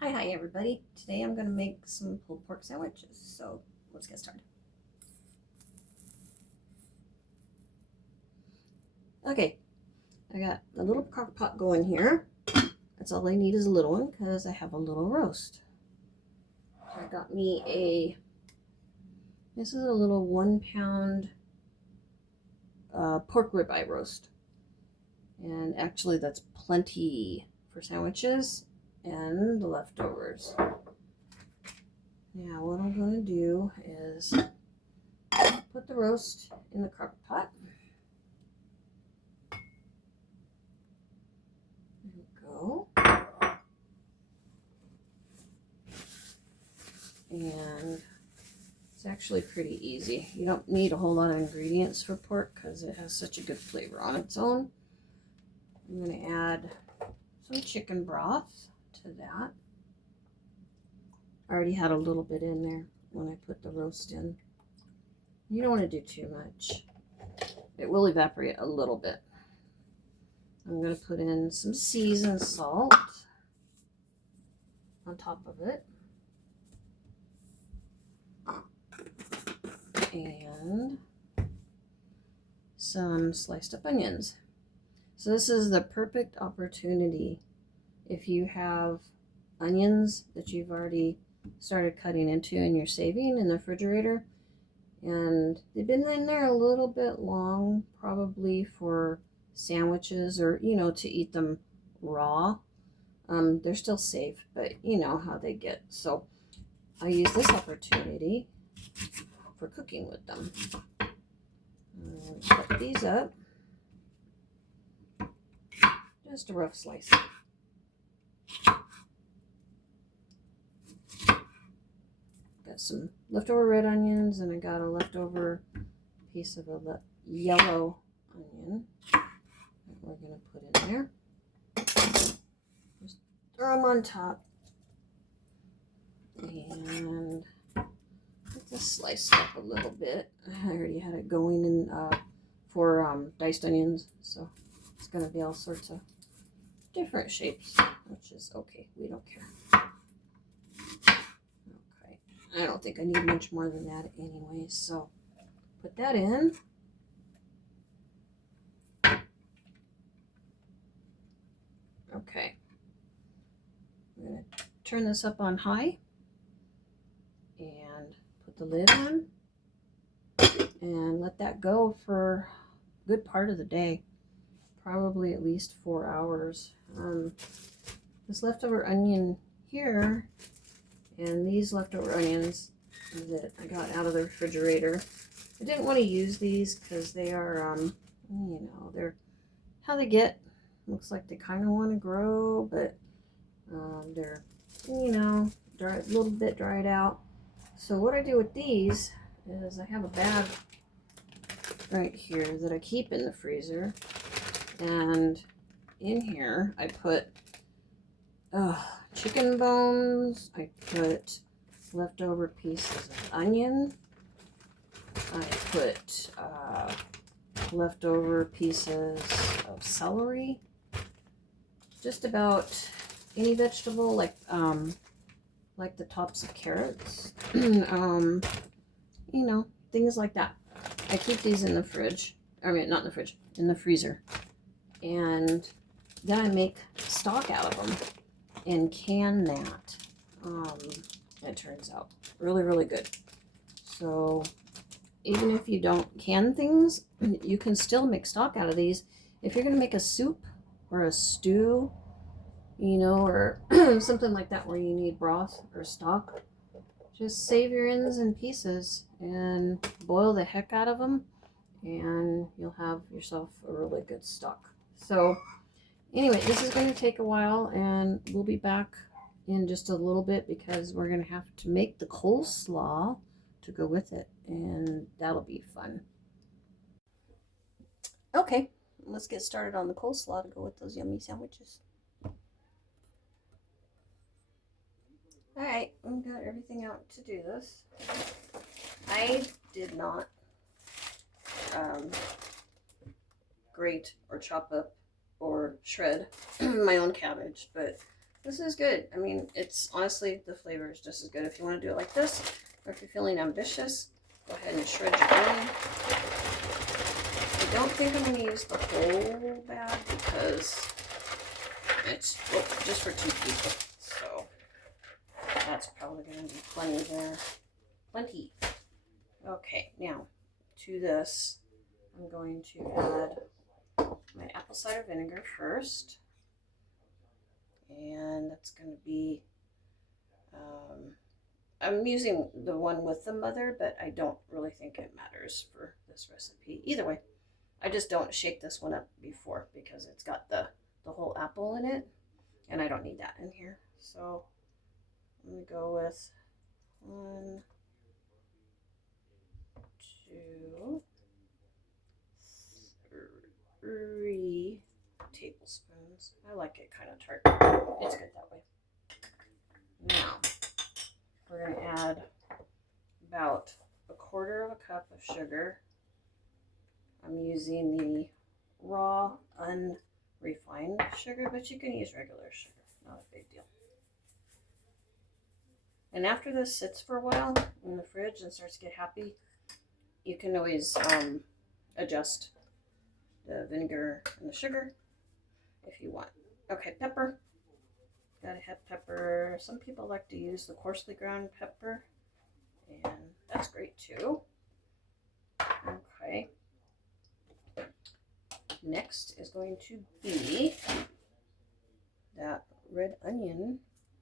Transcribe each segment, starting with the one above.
Hi everybody. Today I'm going to make some pulled pork sandwiches. So let's get started. Okay, I got a little crock pot going here. That's all I need is a little one because I have a little roast. I got me this is a little 1 pound pork ribeye roast. And actually that's plenty for sandwiches and the leftovers. Now what I'm going to do is put the roast in the crock pot. There we go. And it's actually pretty easy. You don't need a whole lot of ingredients for pork because it has such a good flavor on its own. I'm going to add some chicken broth to that. I already had a little bit in there when I put the roast in. You don't want to do too much. It will evaporate a little bit. I'm going to put in some seasoned salt on top of it. And some sliced up onions. So this is the perfect opportunity if you have onions that you've already started cutting into and you're saving in the refrigerator and they've been in there a little bit long, probably for sandwiches or to eat them raw. They're still safe, but you know how they get. So I use this opportunity for cooking with them. Cut these up, just a rough slice. Got some leftover red onions and I got a leftover piece of a yellow onion that we're going to put in there. Just throw them on top and just slice up a little bit. I already had it going in for diced onions, so it's going to be all sorts of different shapes, which is okay. We don't care. Okay, I don't think I need much more than that anyway, so put that in. Okay, I'm going to turn this up on high and put the lid on and let that go for a good part of the day, probably at least 4 hours. This leftover onion here and these leftover onions that I got out of the refrigerator, I didn't want to use these because they are, they're how they get. Looks like they kind of want to grow, but they're, dry, a little bit dried out. So what I do with these is I have a bag right here that I keep in the freezer, and in here I put chicken bones, I put leftover pieces of onion, I put leftover pieces of celery, just about any vegetable, like the tops of carrots, things like that. I keep these in the fridge. I mean, not in the fridge, in the freezer. And then I make stock out of them and can that. It turns out really, really good. So even if you don't can things, you can still make stock out of these. If you're going to make a soup or a stew, or something like that where you need broth or stock, just save your ends and pieces and boil the heck out of them, and you'll have yourself a really good stock. So anyway, this is going to take a while, and we'll be back in just a little bit because we're going to have to make the coleslaw to go with it, and that'll be fun. Okay, let's get started on the coleslaw to go with those yummy sandwiches. Alright, I've got everything out to do this. I did not grate or chop up or shred my own cabbage, but This is good. I mean, it's honestly, the flavor is just as good. If you want to do it like this, or if you're feeling ambitious, go ahead and shred your own. I don't think I'm going to use the whole bag because it's just for 2 people. So that's probably going to be plenty there. Plenty. Okay, now to this, I'm going to add my apple cider vinegar first. And that's going to be, I'm using the one with the mother, but I don't really think it matters for this recipe. Either way, I just don't shake this one up before because it's got the whole apple in it, and I don't need that in here. So I'm going to go with 1, 2, 3 tablespoons. I like it kind of tart. It's good that way. Now, we're going to add about 1/4 cup of sugar. I'm using the raw, unrefined sugar, but you can use regular sugar. Not a big deal. And after this sits for a while in the fridge and starts to get happy, you can always adjust the vinegar and the sugar if you want. Okay, pepper. Gotta have pepper. Some people like to use the coarsely ground pepper, and that's great too. Okay. Next is going to be that red onion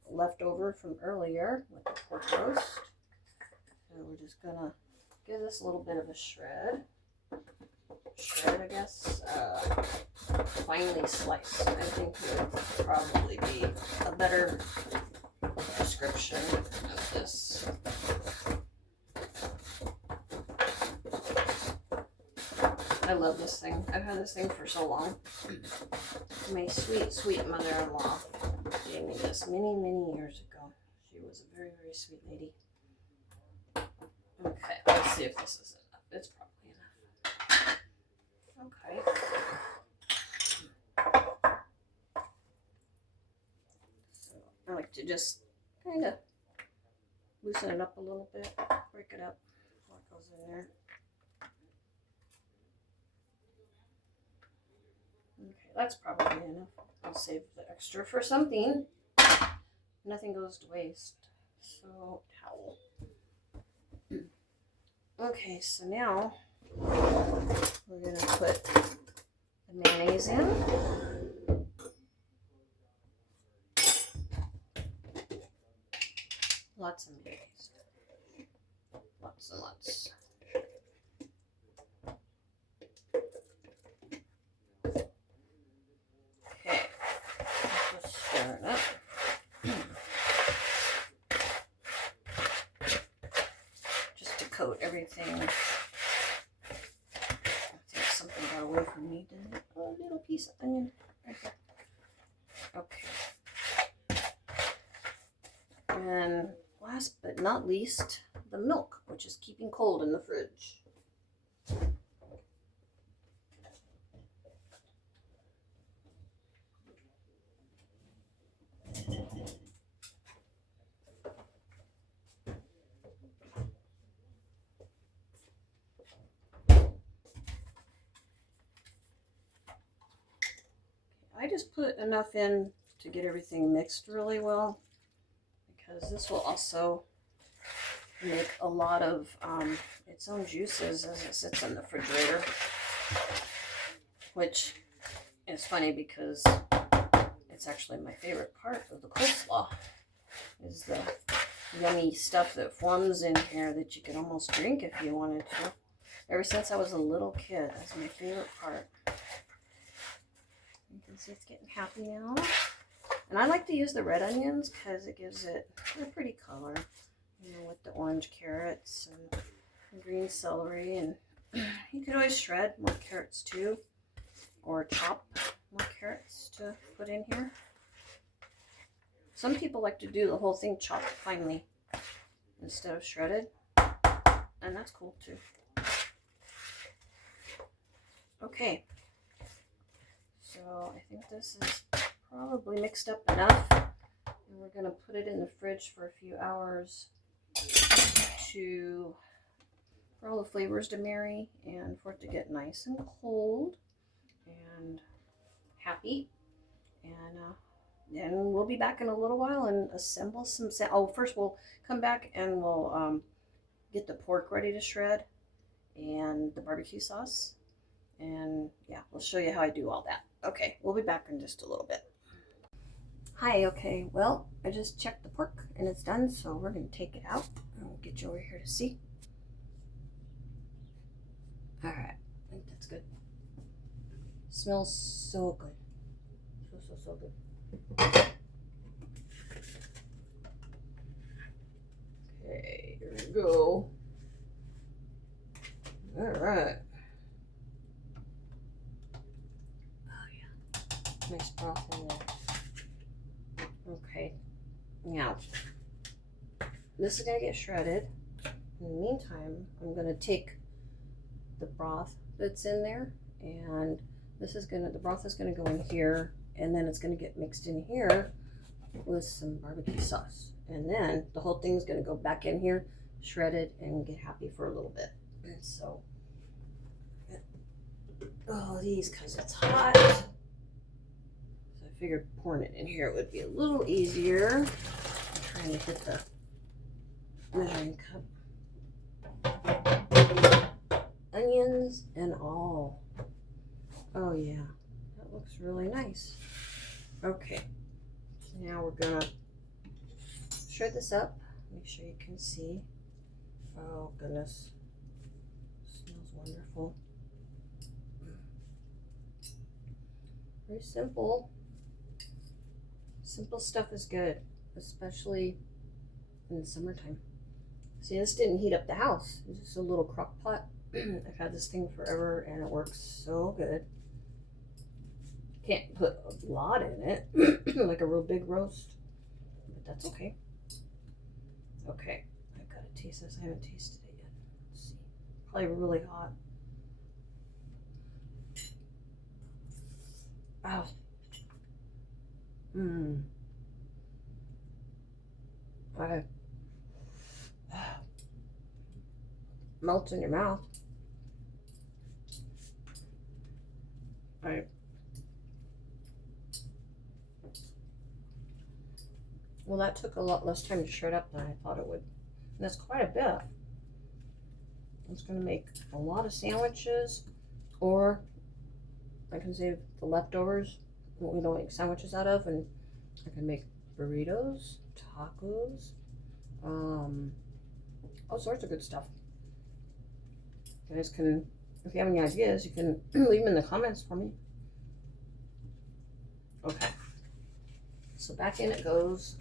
left over from earlier with the pork roast. So we're just gonna give this a little bit of a shred. I guess, finely sliced, I think would probably be a better description of this. I love this thing. I've had this thing for so long. My sweet, sweet mother-in-law gave me this many, many years ago. She was a very, very sweet lady. Okay, let's see if this is enough. It's probably enough. Okay. So I like to just kind of loosen it up a little bit, break it up, what goes in there. Okay, that's probably enough. I'll save the extra for something. Nothing goes to waste. So, towel. Okay, so now we're going to put the mayonnaise in. Lots of mayonnaise. Lots and lots. Okay, let's stir it up. Just to coat everything. I think something got away from me, didn't it? Oh, a little piece of onion right there. Okay. And last but not least, the milk, which is keeping cold in the fridge. I just put enough in to get everything mixed really well, because this will also make a lot of its own juices as it sits in the refrigerator, which is funny because it's actually my favorite part of the coleslaw, is the yummy stuff that forms in here that you could almost drink if you wanted to. Ever since I was a little kid, that's my favorite part. You can see it's getting happy now. And I like to use the red onions because it gives it a pretty color, you know, with the orange carrots and green celery. And you can always shred more carrots too, or chop more carrots to put in here. Some people like to do the whole thing chopped finely instead of shredded, and that's cool too. Okay, so I think this is probably mixed up enough. And we're gonna put it in the fridge for a few hours for all the flavors to marry and for it to get nice and cold and happy. And then we'll be back in a little while and assemble some. Oh, first we'll come back and we'll get the pork ready to shred and the barbecue sauce. And yeah, we'll show you how I do all that. Okay, we'll be back in just a little bit. Hi, okay, well, I just checked the pork and it's done, so we're gonna take it out and we'll get you over here to see. All right, I think that's good. Smells so good. So good. Okay, here we go. All right. Oh yeah, nice broth in there. Okay, now this is gonna get shredded. In the meantime, I'm gonna take the broth that's in there, and the broth is gonna go in here, and then it's gonna get mixed in here with some barbecue sauce, and then the whole thing's gonna go back in here, shredded, and get happy for a little bit. And so, oh, these because it's hot. So I figured pouring it in here would be a little easier. I'm trying to get the measuring cup. Onions and all. Oh yeah, that looks really nice. Okay, so now we're gonna shred this up. Make sure you can see. Oh goodness, smells wonderful. Very simple. Simple stuff is good, especially in the summertime. See, this didn't heat up the house. It's just a little crock pot. I've had this thing forever and it works so good. Can't put a lot in it, like a real big roast, but that's okay. Okay, I've got to taste this. I haven't tasted it yet. Let's see. Probably really hot. Oh. Melts in your mouth. Well, that took a lot less time to shred up than I thought it would. And that's quite a bit. It's going to make a lot of sandwiches, or I can save the leftovers, what we don't make sandwiches out of, and I can make burritos, tacos, all sorts of good stuff. You guys can, if you have any ideas, you can leave them in the comments for me. Okay, so back in it goes.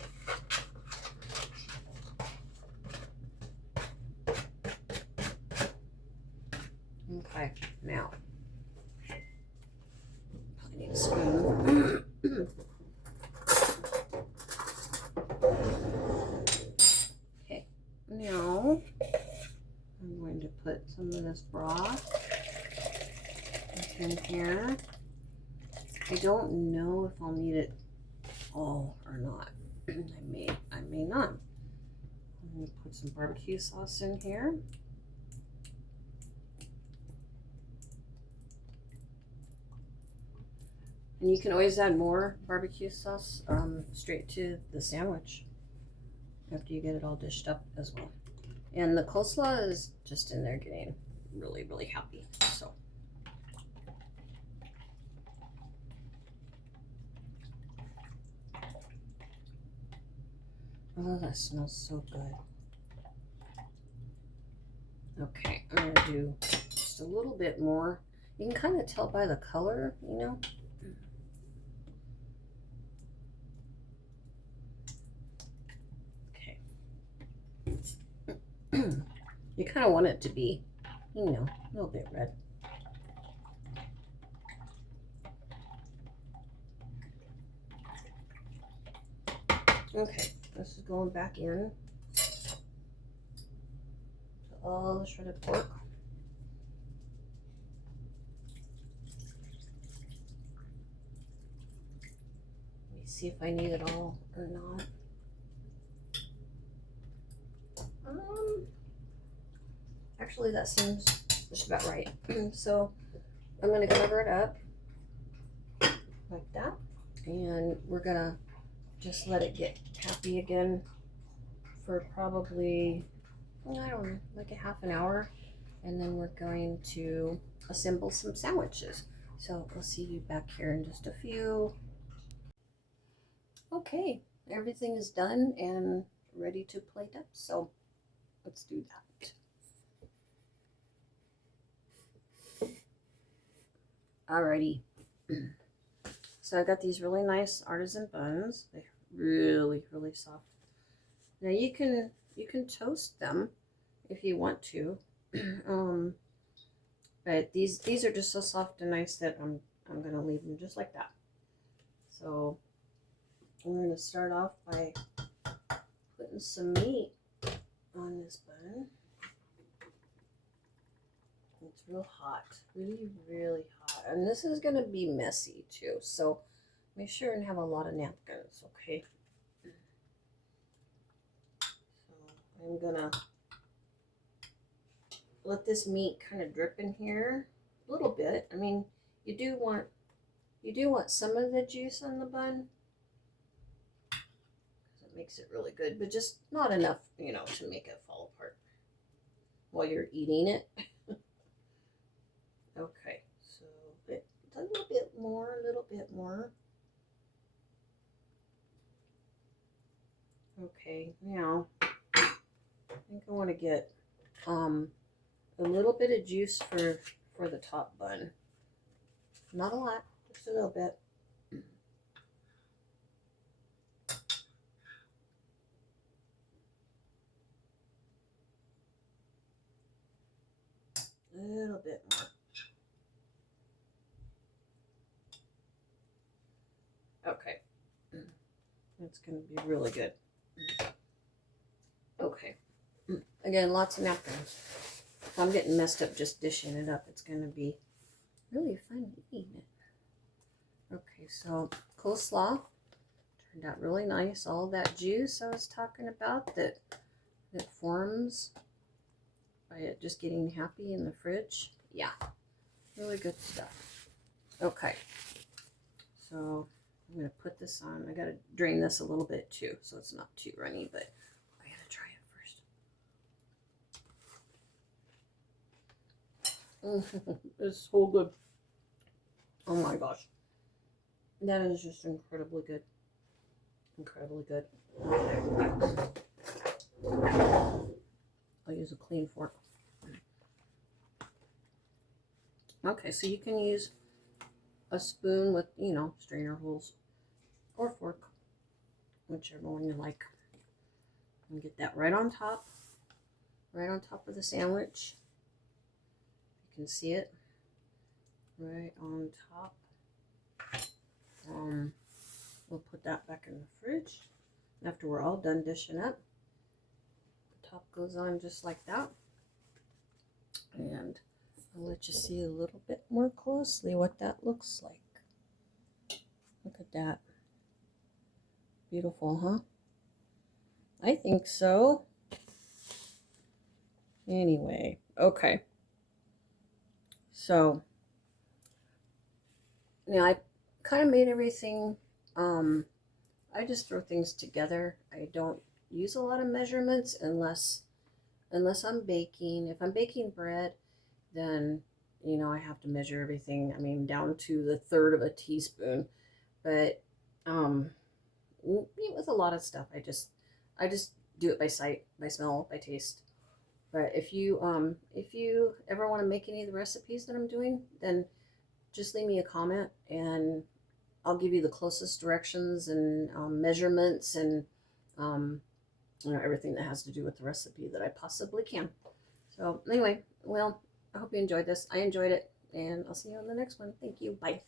Okay, now I need a spoon. Okay, now I'm going to put some of this broth in here. I don't know if I'll need it all or not. I may not. I'm going to put some barbecue sauce in here. And you can always add more barbecue sauce straight to the sandwich after you get it all dished up as well. And the coleslaw is just in there getting really, really happy. So. Oh, that smells so good. Okay, I'm gonna do just a little bit more. You can kind of tell by the color, you know. Okay. You kind of want it to be, you know, a little bit red. Okay, this is going back in to all the shredded pork. Let me see if I need it all or not. Actually, that seems just about right. So I'm going to cover it up like that. And we're going to just let it get happy again for probably, I don't know, like a half an hour. And then we're going to assemble some sandwiches. So we'll see you back here in just a few. Okay, everything is done and ready to plate up. So let's do that. Alrighty. So I got these really nice artisan buns. They're really, really soft. Now you can toast them if you want to. But these are just so soft and nice that I'm gonna leave them just like that. So I'm gonna start off by putting some meat on this bun. It's real hot, really, really hot. And this is gonna be messy too, so make sure and have a lot of napkins, okay? So I'm gonna let this meat kind of drip in here a little bit. I mean, you do want some of the juice on the bun, because it makes it really good, but just not enough, you know, to make it fall apart while you're eating it. Okay, so a little bit more, a little bit more. Okay, now I think I want to get a little bit of juice for the top bun. Not a lot, just a little bit. A little bit more. Okay. That's going to be really good. Okay. Again, lots of napkins. If I'm getting messed up just dishing it up, it's going to be really fun eating it. Okay, so coleslaw turned out really nice. All that juice I was talking about that forms by it just getting happy in the fridge. Yeah, really good stuff. Okay, so I'm going to put this on. I got to drain this a little bit too, so it's not too runny, but I got to try it first. It's so good. Oh my gosh. That is just incredibly good. Incredibly good. I'll use a clean fork. Okay, so you can use a spoon with, you know, strainer holes or fork, whichever one you like. And get that right on top of the sandwich. You can see it right on top. We'll put that back in the fridge. After we're all done dishing up, the top goes on just like that. And I'll let you see a little bit more closely what that looks like. Look at that. Beautiful, huh? I think so. Anyway, okay. So, now I kind of made everything, I just throw things together. I don't use a lot of measurements unless I'm baking. If I'm baking bread, then, you know, I have to measure everything. I mean, down to the third of a teaspoon. But with a lot of stuff, I just do it by sight, by smell, by taste. But if you ever want to make any of the recipes that I'm doing, then just leave me a comment and I'll give you the closest directions and measurements and you know, everything that has to do with the recipe that I possibly can. So anyway, well, I hope you enjoyed this. I enjoyed it, and I'll see you on the next one. Thank you. Bye.